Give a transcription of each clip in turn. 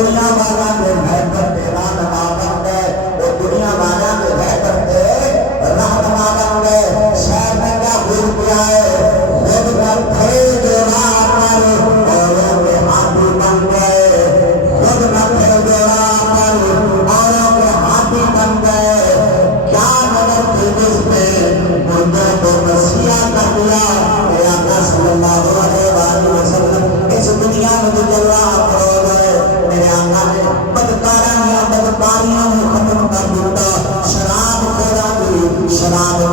دنیا والا کے گھر پر تیرا نما بن گئے، وہ دنیا والا کے گھر پر رہنما بن گئے۔ شہر میں کیا خود کیا ہے، خود کر تھے جو راہ پر اوروں کے ہاتھی بن گئے، خود کر تھے جو راہ پر اوروں کے ہاتھی بن گئے۔ کیا نظر تھی جس میں مردوں کو مسیحا کر دیا، اے آقا صلی اللہ علیہ وسلم اس دنیا میں جو جلوہ افروز ہے، میرے آقا نے بدکاریاں ختم کر دیتا، شراب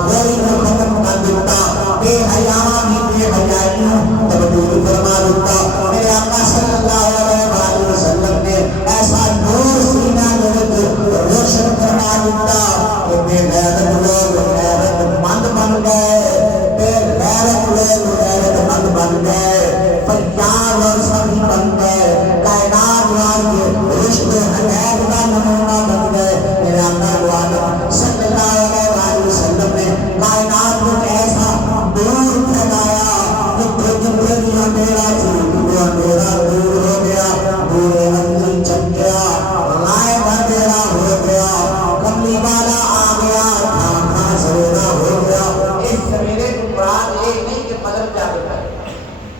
خوری کو ختم کر دیتا، بے حیاواں بھی بے حیائیوں تبدیل فرما دیتا۔ میرے آقا صلی اللہ علیہ وسلم نے ایسا نور سینہ روشن فرما دیتا کہ بے غیرت لوگ غیرت مند بن گئے، بے غیرت لوگ غیرت مند بن گئے، فیاض اور سبھی بن گئے، کائنات والے رشت حقیقت کا نمونہ بن گئے۔ میرے آقا صلی اللہ علیہ وسلم نے کائنات کو ایسا نور پھیلایا کہ جتنے بھی اندھیرا تھی وہ اندھیرا دور ہو گیا، پورے اندر چک گیا، غائب اندھیرا ہو گیا، کملی والا آ گیا، کھانا سویرا ہو گیا۔ اس سویرے کو مراد یہ نہیں کہ مطلب جا کے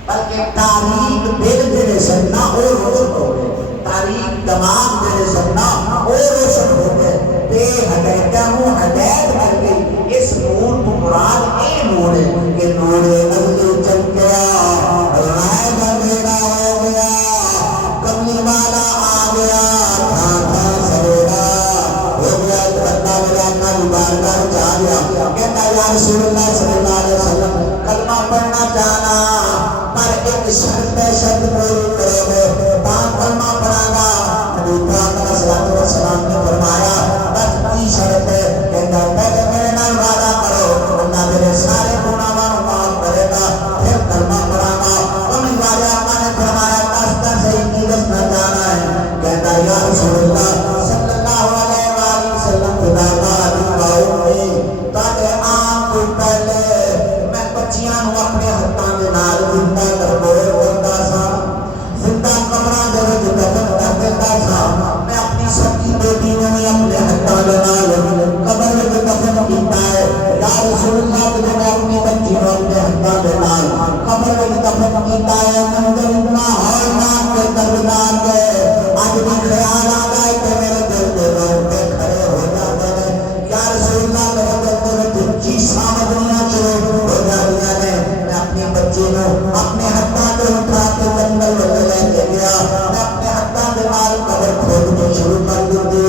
بلکہ تاریخ دل میرے سننا اور روشن ہو گئے، تاریخ دماغ میرے سننا اور روشن ہو گئے، بے حقیقتوں ہدایت کر گئی۔ اس نور کو مراد اے نور ہے کہ نور نظر چل گیا، غائب اندھیرا ہو گیا، کملی والا آ گیا، کھانا سویرا ہو گیا۔ بندہ میرے آقا کی بارگاہ میں جا گیا، کہتا یا رسول اللہ صلی اللہ علیہ وسلم کلمہ پڑھنا چاہنا پر ایک شرط شرط پوری کرو گے، کلمہ پڑھا گا۔ نبی پاک علیہ الصلوۃ والسلام نے فرمایا بس کی شرط ہے، کہتا پہلے میرے نال وعدہ کرو اللہ میرے سارے گناہ معاف کرے گا، پھر کلمہ پڑھا گا۔ کملی والے آقا نے فرمایا دستا صحیح کی دسنا چاہنا ہے، کہتا یا رسول اللہ صلی اللہ علیہ وآلہ وسلم خدا کا عظیم باؤں تاکہ آن کو پہلے میں بچیاں نو اپنے ہاتھاں دے نال زندہ کربوئے کرتا سا، زندہ قبراں دے وچ دفن کر دیتا سا، میں اپنی سکی بیٹی نو بھی اپنے ہاتھاں دے نال قبر وچ دفن کیتا ہے۔ یا رسول اللہ جے میں اپنی بچی نو اپنے ہاتھاں دے نال قبر وچ دفن کیتا ہے، منظر اتنا ہولناک تے دردناک ہے، اج بھی خیال آتا ہے کہ میرے دل دے روٹے کھڑے ہو جاتے ہیں۔ یا رسول اللہ میرے دل دے وچ چیساں بدلیاں شروع ہو جاندیاں نے، میں اپنی بچی نو اپنے ہاتھاں تے اٹھا کے جنگل وچ لے کے گیا، میں اپنے ہاتھاں دے نال قبر کھودنی شروع کر دتی،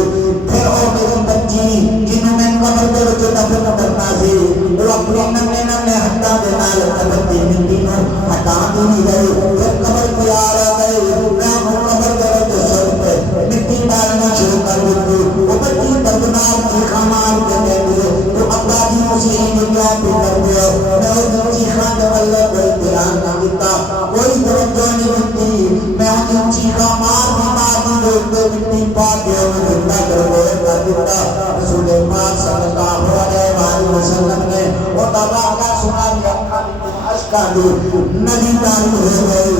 پھر او میری بچی جنوں میں قبر دے وچ دفن کرنا سی، وہ اپنے ننے ننے ہاتھاں دے نال قبر دی مٹی نو ہٹا دی گئی، پھر قبر تیار ہو گئی، میں قبر دے وچ سر پہ مٹی ڈالنا شروع کر دتی، وہ بچی دردناک چیخاں مار کے کہتی ہے تو ابا جی مجھے کیا کر دے، میں اس چیخاں دے والے کوئی دھیان نہ دیتا، کوئی توجہ نہیں دیتی، میں ان چیخاں مار دی مٹی پا کے زندہ کربوئے کر دیتا۔ رسول پاک صلی اللہ علیہ وآلہ وسلم نے وہ واقعہ سنا دیا، اشکا دی ندی تاری ہو گئی،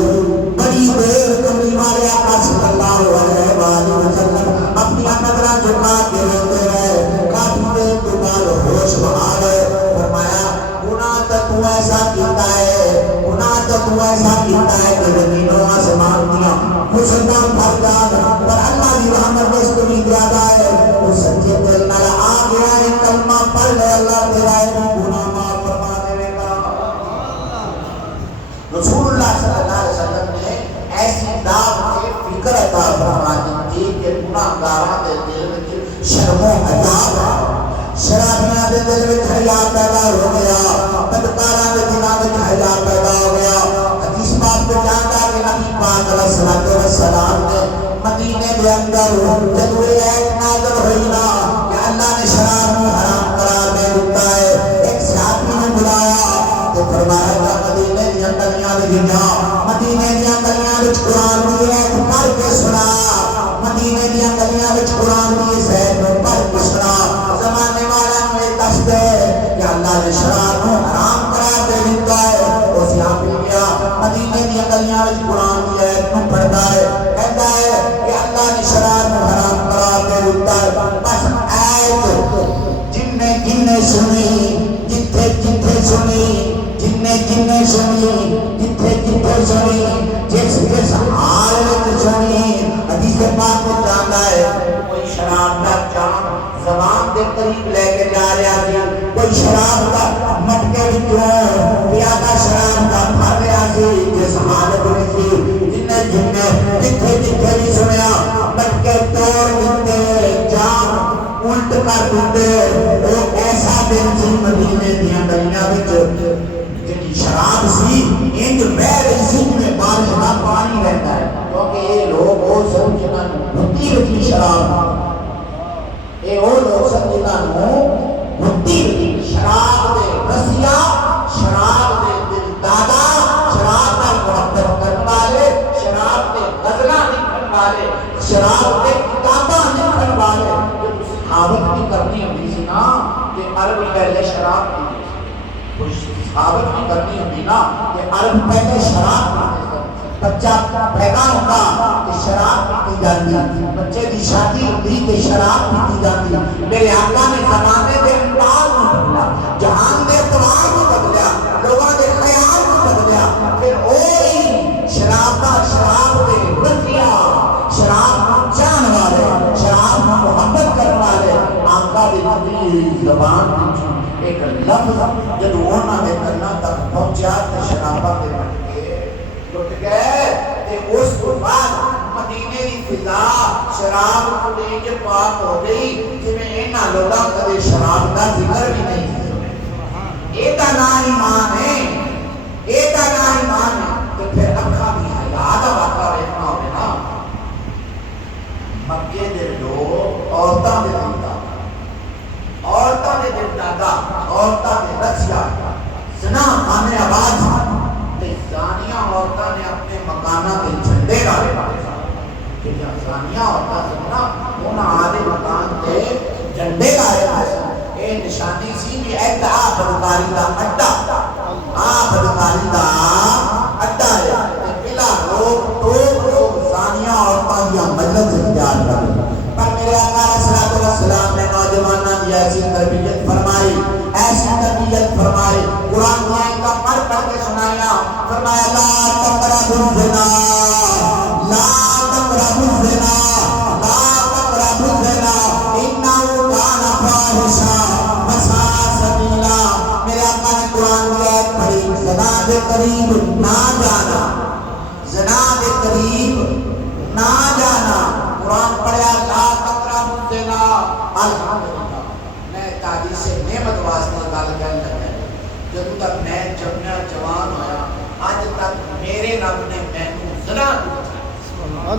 بڑی دیر کملی والے آقا صلی اللہ علیہ وآلہ وسلم اپنی نظریں جھکا کے روتے رہے، کافی دیر کے بعد ہوش آ گئے، فرمایا گناہ تو ایسا کیتا ہے، گناہ تو ایسا کیتا ہے کہ زمینوں آسمان دیا مسلمان بھر جان، پر اللہ کی رحمت اس کو بھی زیادہ ہے، وہ سچے دل نال آ گیا ہے، کلمہ پڑھ لے اللہ تیرا گناہ معاف فرما دے گا۔ رسول اللہ صلی اللہ علیہ وسلم نے ایسی دعوت کے فکر عطا فرما دی کہ گناہگاراں دے دل وچ شرم و حیا، شرابیاں دے دل وچ حیا پیدا ہو گیا، بدکاراں دے دلاں وچ حیا پیدا ہو گیا۔ حدیث پاک میں جاتا کہ نبی پاک علیہ الصلوۃ والسلام نے مدینے دے اندر جب یہ ایت نازل ہوئی نا کہ اللہ نے شراب کو حرام قرار دے دیتا ہے، ایک صحابی نے بلایا تو فرمایا کہ مدینے دی گلیاں وچ جا، مدینے دی گلیاں وچ قرآن دی ایت پڑھ کے سنا، مدینے دی گلیاں وچ قرآن دی ایت پڑھ کے سنا، زمانے والا نے دس دے کہ اللہ نے شراب کو حرام قرار دے دیتا ہے۔ اس صحابی گیا مدینے دی گلیاں وچ قرآن دی ایت پڑھتا ہے، کہتا ہے کہ اللہ سنی جتھے جتھے سنی جنے جنے سنی جتھے جتھے سنی جس جس حال وچ سنی حدیث پاک میں جاندا ہے کوئی شراب دا جام زبان دے قریب لے کے جا رہا سی کوئی شراب دا مٹکے وچوں پیادہ شراب دا بھر رہا سی جس حالت میں سی جنے جنے جتھے جتھے بھی سنیا مٹکے توڑ دیتے جام الٹ کر دیتے وہ ایسا دن سی مدینے دیاں گلیاں وچ جی شراب سی انج بہ رہی سی میں بارش کا پانی رہتا ہے کیونکہ یہ لوگ وہ سب جنہاں ہوتی ہوتی شراب یہ وہ لوگ سب جنہاں ہوتی شراب دے رسیا شراب دے دل دادا شراب کا محبت کرنے والے شراب دے غزلہ لکھن والے شراب دے کتاباں لکھن والے صحابت کی کرنی ہوتی سی نا کہ عرب پہلے شراب کی صحابت کی کرنی ہوتی نا کہ عرب پہلے شراب پیتے بچہ پیدا ہوتا کہ شراب پیتی جاتی بچے کی شادی ہوتی کہ شراب پیتی جاتی میرے آقا نے زمانے دے انداز کو بدلا جہان دے اعتبار کو بدلا لوگوں دے خیال کو بدلا پھر وہی شراب کا شراب دے رسیا شراب جان والے شراب محبت کرنے والے آقا دی زبان ایک لفظ جب انہوں نے کرنا تک پہنچا تو شرابہ کے مٹکے ٹوٹ گئے تے اس بعد مدینے کی فضا شراب کو لے کے پاک ہو گئی جویں انہاں لوگاں کدے شراب کا ذکر بھی نہیں کیا یہ تا نا ایمان ہے یہ تا نا ایمان ہے تو پھر اکھا بھی حیا دا واقعہ ویکھنا ہوے نا مکے دے لوگ عورتاں دے عورتاں دے دل دادا عورتاں دے رسیا زنا خانے آواز تے زانیاں عورتاں نے اپنے مکانہ کے جھنڈے گاڑے کہ جہاں زانیاں عورتاں زنا انہاں آدھے مکان تے جھنڈے گاڑے اے نشانی سی بھی ایک بدکاری دا اڈا بدکاری دا اڈا ہے بلا لوگ زانیاں عورتاں دیا مجلس اختیار کر پر میرے آقا علیہ السلام نے نوجوانوں کی ایسی تربیت فرمائی قرآن کا پڑھ پڑھ کے سنایا فرمایا لا تقربوا الزنا لا تقربوا الزنا لا تقربوا الزنا انه كان فاحشا وساء سبيلا میرے آقا نے قرآن کی ایت پڑھی زنا کے قریب نہ جانا زنا کے قریب نہ جانا قرآن پڑھیا لا تقربوا الزنا الحمدللہ میں تاجی سے نعمت واسطہ گل کر لگا جب تک میں جمنا جوان ہویا آج تک میرے رب نے مینوں زنا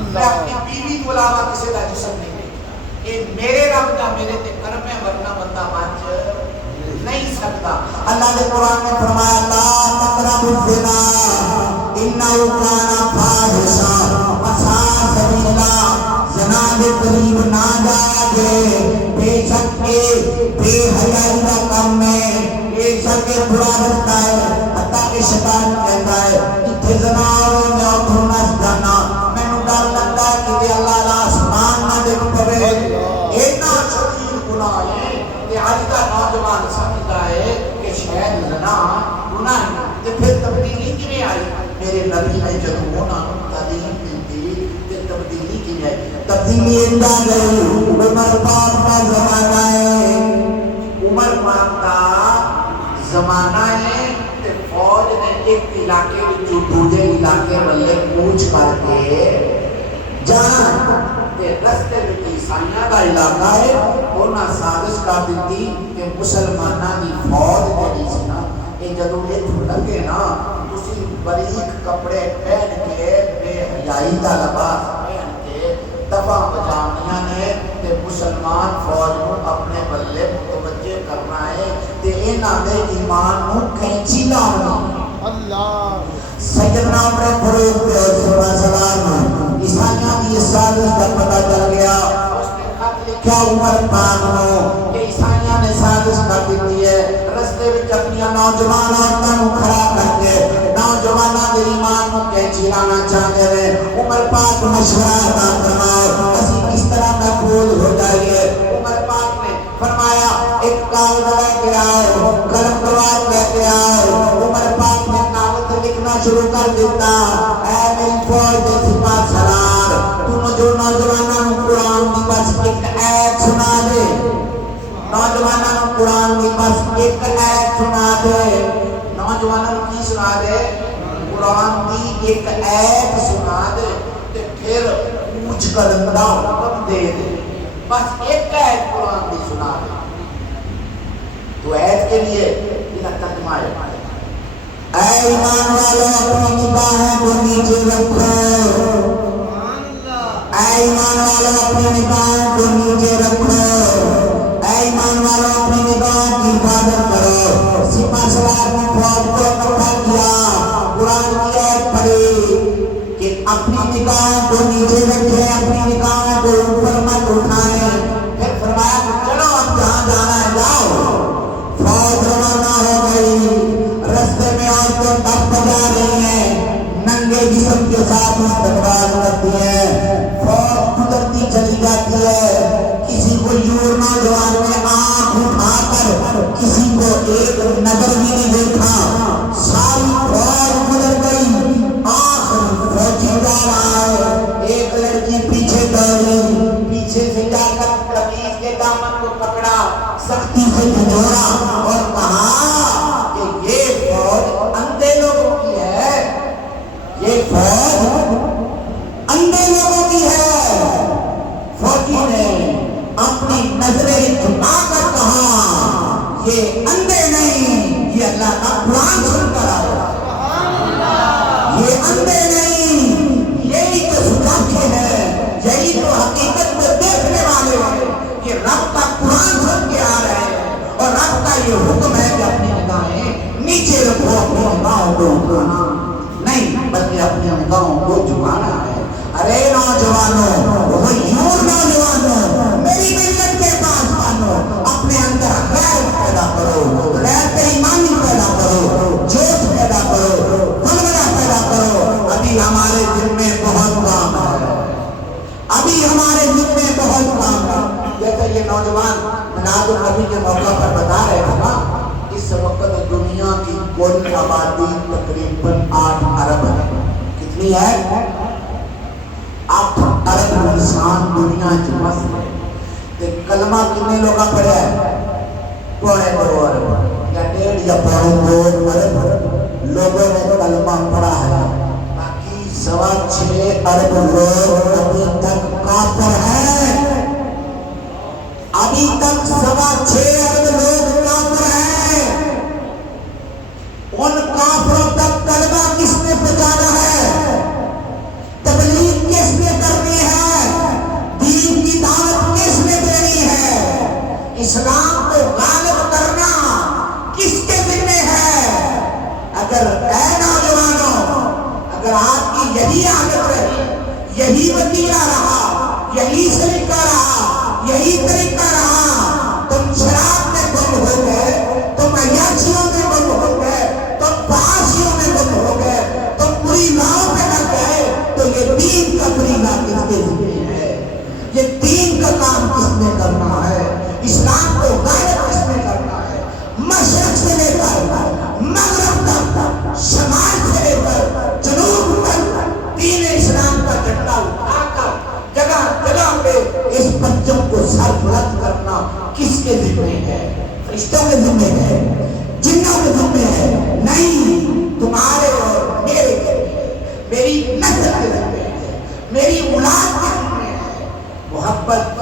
میں اپنی بیوی کو علاوہ کسی کا جسم نہیں دیکھا یہ میرے رب کا میرے تے کرم ہے ورنہ بندہ بچ نہیں سکتا اللہ نے قرآن میں فرمایا لا تقربوا الزنا انه كان فاحشا وساء سبيلا زنا کے قریب نہ جایا جے بے شک بے حیائی کا کام ہے بے شک برا رستہ ہے حتیٰ کہ شیطان کہتا ہے جتھے زنا ہو میں اتھوں نس جانا مینوں ڈر لگتا ہے کہ اللہ دا آسمان نہ دیکھ پوے اتنا شدید گناہ ہے کہ آج کا نوجوان سمجھتا ہے کہ شاید زنا گناہ ہے تو پھر تبدیلی کیویں آئی میرے نبی نے جب انہاں نوں تعلیم دی تے تبدیلی کی ہے تبدیلی اندہ گئی عمر پاک کا زمانہ ہے عمر پاک کا زمانہ ہے تے فوج نے ایک علاقے جو دوسرے علاقے والے کوچ کر کے جانا تے رستے میں عیسائیاں کا علاقہ ہے انہاں سازش کر دیتی کہ مسلماناں دی فوج جڑی سی نا یہ جدوں اتھوں لنگے نا تسی باریک کپڑے پہن کے بے حیائی دا لباس پہن کے دفعہ بجانیاں نے تے مسلمان فوج کو اپنے بلے متوجہ کرنا ہے تے انہاں دے ایمان نو کینچی لاؤنی اللہ سیدنا عمر فاروق علیہ السلام عیسائیاں کی سازش کا پتہ چل گیا اس نے خط لکھا عمر پاک نو کہ عیسائیاں نے سازش کر دیتی ہے رستے وچ اپنی نوجوان عورتاں نو کھڑا کر کے نوجواناں دے ایمان نو کینچی لانا چاہتے ہیں عمر پاک مشورہ عطا فرماؤ اسی کس طرح محفوظ ہو جائیے عمر پاک نے فرمایا ایک کاغذ لے کے آؤ ایک ایت سنا دے نوجوانوں کو قرآن کی بس ایک ایت سنا دے نوجوانوں کی سنا دے قرآن کی ایک ایت سنا دے تے پھر پوچھ کر حکم دے دے بس ایک ایت قرآن کی سنا دے تو ایت کے لیے یہ ترجمہ ہے اے ایمان والو اپنی نگاہوں کو نیچے رکھو اے ایمان والو اپنی نگاہوں کو نیچے رکھو اے ایمان والو اپنی نگاہوں کی حفاظت کرو سپاہ سالار کی فوج کو اکٹھا کیا قرآن کی آیت پڑھی کہ اپنی نگاہوں کو نیچے رکھیں اپنی نگاہوں کو اوپر مت اٹھائیں پھر فرمایا کہ چلو اب جہاں جانا ہے جاؤ فوج روانہ ہو گئی رستے میں عورتیں دف بجا رہی ہیں ننگے جسم کے ساتھ استقبال کرتی ہیں فوج گزرتی چلی جاتی ہے کسی کو یور نوجوان نے آنکھ اٹھا کر کسی کو ایک نظر بھی نہیں دیکھا ساری فوج گزر گئی آخر فوجی جا رہا ہے ایک لڑکی پیچھے دوڑی پیچھے سے جا کر قمیض کے دامن کو پکڑا سختی سے جھنجھوڑا اور کہا کہ یہ فوج اندھے لوگوں کی ہے یہ فوج اندھے لوگوں کی ہے فوجی نے اپنی نظریں جھکا کر کہا یہ اندھے نہیں یہ اللہ کا قرآن سن کر آیا یہ اندھے نہیں یہی تو سچاتے ہیں یہی تو حقیقت کو دیکھنے والے ہیں کہ رب کا قرآن سن کے آ رہے ہیں اور رب کا یہ حکم ہے کہ اپنی نگاہیں نیچے رکھو اپنی نگاہوں کو اٹھانا نہیں بلکہ اپنی نگاہوں کو جھکانا ہے ارے نوجوانوں وہ یور نوجوانوں میری ملت کے پاس مانو اپنے اندر غیرت پیدا کرو غیرت ایمانی پیدا کرو جوش پیدا کرو غلبہ پیدا کرو ابھی ہمارے دل میں بہت کام ہے ابھی ہمارے دل میں بہت کام ہے جیسے یہ نوجوان میلاد النبی کے موقع پر بتا رہے تھے نا اس وقت دنیا کی کل آبادی تقریباً 8 ارب ہے کتنی ہے 8 ارب انسان دنیا چ مست ہے کلمہ کتنے لوگا پڑھا ہے 2.5 ارب یا 1.5 یا 2.5 ارب لوگوں نے کلمہ پڑھا ہے باقی 6.25 ارب لوگ ابھی تک کافر ہیں ابھی تک 6.25 ارب لوگ کافر ہیں ان کافروں تک کلمہ کس نے پہنچانا ہے تبلیغ کس نے کرنی ہے دین کی دعوت کس نے دینی ہے اسلام کو غالب کرنا کس کے ذمہ ہے اگر اے نوجوانوں اگر آپ کی یہی عادت رہی یہی وتیرہ رہا یہی سلیقہ رہا یہی طریقہ رہا تم شراب میں گم ہو گئے تم عیاشیوں میں گم ہو گئے تم فحاشیوں میں گم ہو گئے تم بری راہوں پہ لگ گئے تو یہ دین کا طریقہ کس کے ذمہ ہے یہ دین کا کام کس نے کرنا ہے اسلام کو غالب کس نے کرنا ہے مشرق سے لے کر مغرب تک شمال سے لے کر جنوب تک دین اسلام کا جھنڈا اٹھا کر جگہ جگہ پہ اس بچوں کو سر بلند کرنا کس کے ذمہ ہے فرشتوں کے ذمہ ہے جنوں کے ذمہ ہے نہیں تمہارے اور میرے میری نسل کے ذمہ ہے میری اولاد کے ذمہ ہے محبت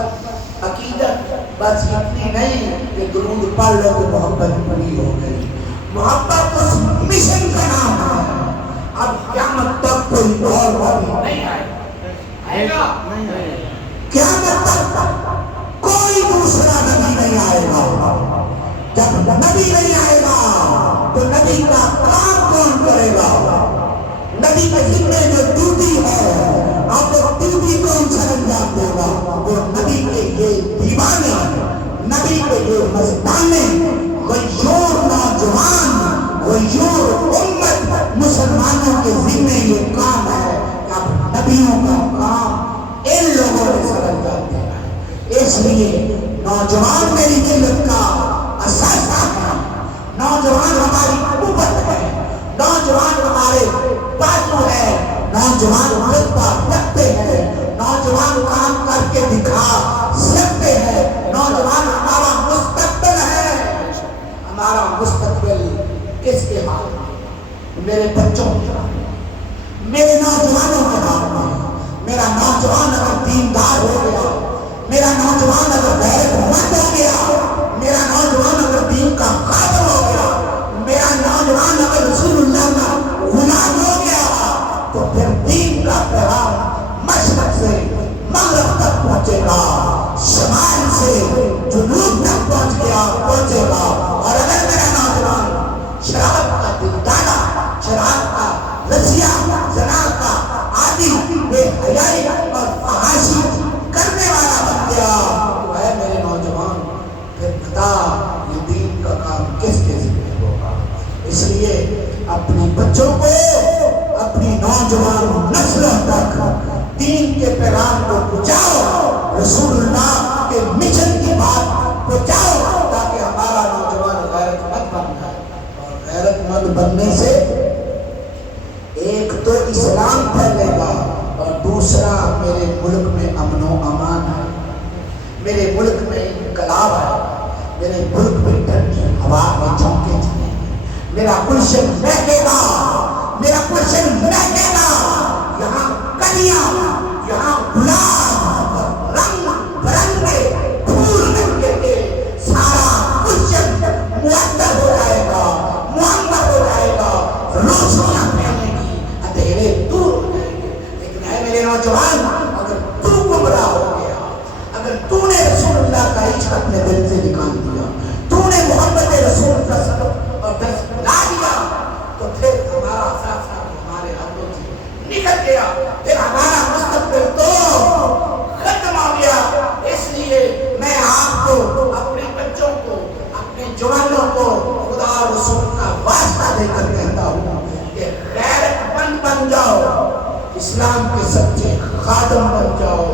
عقیدت بس اتنی نہیں کہ درود پڑھ لو تو محبت پوری ہو گئی محبت اس مشن کا نام ہے اب قیامت تک کوئی اور نبی نہیں آئے گا قیامت تک کوئی دوسرا نبی نہیں آئے گا جب نبی نہیں آئے گا تو نبی کا کام کون کرے گا نبی کے ذمہ جو ڈیوٹی ہے اب ڈیوٹی کون سا انجام دے گا وہ نبی کے یہ دیوانے نبی کے یہ مستانے غیور نوجوان غیور امت مسلمانوں کے ذمہ یہ کام ہے کہ اب نبیوں کا کام ان لوگوں نے سمجھ جاتے ہیں اس لیے نوجوان میری ملت کا اثاثہ ہے نوجوان ہماری قوت ہے نوجوان ہمارے بازو ہے نوجوان خطبہ رکھتے ہیں نوجوان کام کر کے دکھا میرا نوجوان اگر غیرت مند ہو گیا، میرا نوجوان اگر دین کا قادر ہو گیا، میرا نوجوان اگر رسول اللہ کا غلام ہو گیا، تو پھر دین کا پیغام مشرق سے مغرب تک پہنچے گا، شمال سے جنوب تک پہنچے گا۔ اور اگر میرا نوجوان شراب کا دلدانا، شراب کا رسیا، زنا کا عادی، بے حیائی اور فحاشی کرنے والا بن گیا، تو اے میرے نوجوان پھر بتا یہ دین کا کام کس کے ذمہ ہوگا؟ اس لیے اپنے بچوں کو، اپنی نوجوان نسلوں تک دین کے پیغام کو پہنچاؤ، رسول اللہ کے مشن کی بات پہنچاؤ، تاکہ ہمارا نوجوان غیرت مند بن جائے۔ اور غیرت مند بننے سے ایک تو اسلام پھیلے گا، اور دوسرا میرے ملک میں امن و امان ہے، میرے ملک میں انقلاب ہے، میرے ملک میں ٹھنڈی ہوا میں جھونکے چلیں گے، میرا گلشن مہکے گا، میرا گلشن مہکے گا، یہاں کلیاں، یہاں گلاب رنگ برنگے پھول لگے گے، سارا گلشن معطر ہو جائے گا، معمر ہو جائے گا، روشنیاں پھیلیں گی، اندھیرے دور ہو جائیں گے۔ لیکن اے میرے نوجوان، اگر تو گمراہ ہو گیا، اگر تو نے رسول اللہ کا عشق اپنے دل سے نکال دیا، تو نے محمد رسول کا سبب اور درس بلا دیا، تو پھر ہمارا فیصلہ ہمارے ہاتھوں سے نکل گیا، پھر ہمارا مستقبل تو ختم ہو گیا۔ اس لیے میں آپ کو، اپنے بچوں کو، اپنے جوانوں کو خدا اور رسول کا واسطہ دے کر کہتا ہوں کہ غیرت مند بن جاؤ، اسلام کے سچے خادم بن جاؤ،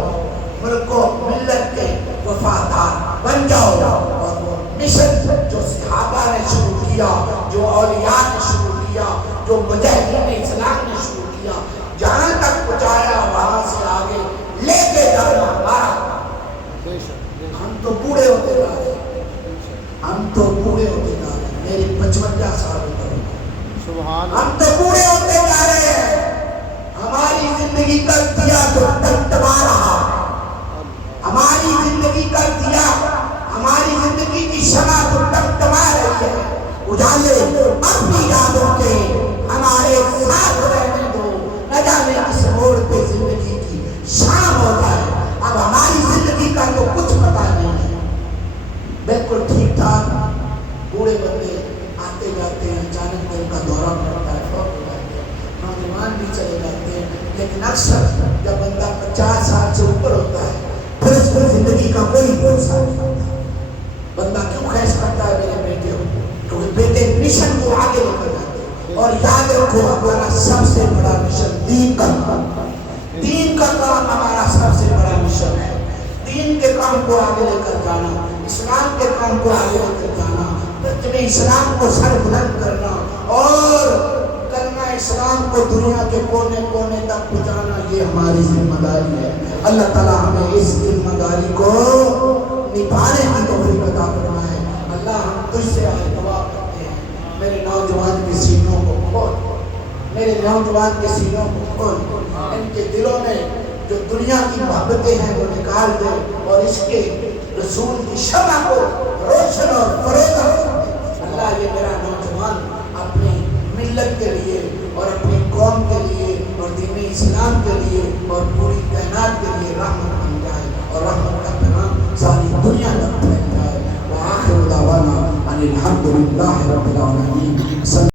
ملک و ملت کے وفادار بن جاؤ، اور وہ مشن جو صحابہ نے شروع کیا، جو اولیاء نے شروع کیا، جو مجاہدین اسلام نے شروع کیا، جہاں تک پہنچایا وہاں سے آگے لے کے جانا ہمارا۔ ہم تو بوڑھے ہوتے جا رہے ہیں، ہم تو بوڑھے ہوتے جا رہے ہیں، میری 55 سال عمر ہے، ہم تو بوڑھے ہوتے جا رہے ہیں، ہماری زندگی کا دیا تو ٹمٹما رہا ہے، ہماری زندگی کا دیا، ہماری زندگی کی شمع تو ٹمٹما رہی ہے، اجالے اپنی یادوں کے ہمارے ساتھ رہنے دو، نہ جانے کس موڑ پہ زندگی کی شام ہو جائے۔ اب ہماری زندگی کا تو کچھ پتہ نہیں ہے، بالکل ٹھیک ٹھاک بوڑھے بندے آتے جاتے ہیں، اچانک میں ان کا دورہ پڑتا ہے، فوت ہو جاتے ہیں، نوجوان بھی چلے جاتے ہیں، لیکن اکثر جب بندہ 50 سال سے اوپر ہوتا ہے پھر اس کو زندگی کا کوئی بھروسہ نہیں ہوتا۔ بندہ کیوں خیش کرتا ہے میرے بیٹے ہو؟ کیونکہ بیٹے مشن کو آگے لے کر جاتے ہیں، اور یاد رکھو ہمارا سب سے بڑا مشن دین کا کام، دین کا کام ہمارا سب سے بڑا مشن ہے، دین کے کام کو آگے لے کر جانا، اسلام کے کام کو آگے لے کر جانا، تمہیں اسلام کو سر بلند کرنا اور کرنا، اسلام کو دنیا کے کونے کونے تک پہنچانا، یہ ہماری ذمہ داری ہے۔ اللہ تعالیٰ ہمیں اس ذمہ داری کو نبھانے کی توفیق عطا فرمائے۔ اللہ ہم تجھ سے دعا کرتے ہیں، میرے نوجوان کے سینوں کو کھول، میرے نوجوان کے سینوں کو کھول، ان کے دلوں میں جو دنیا کی محبتیں ہیں وہ نکال دے، اور اس کے رسول کی شمع کو روشن اور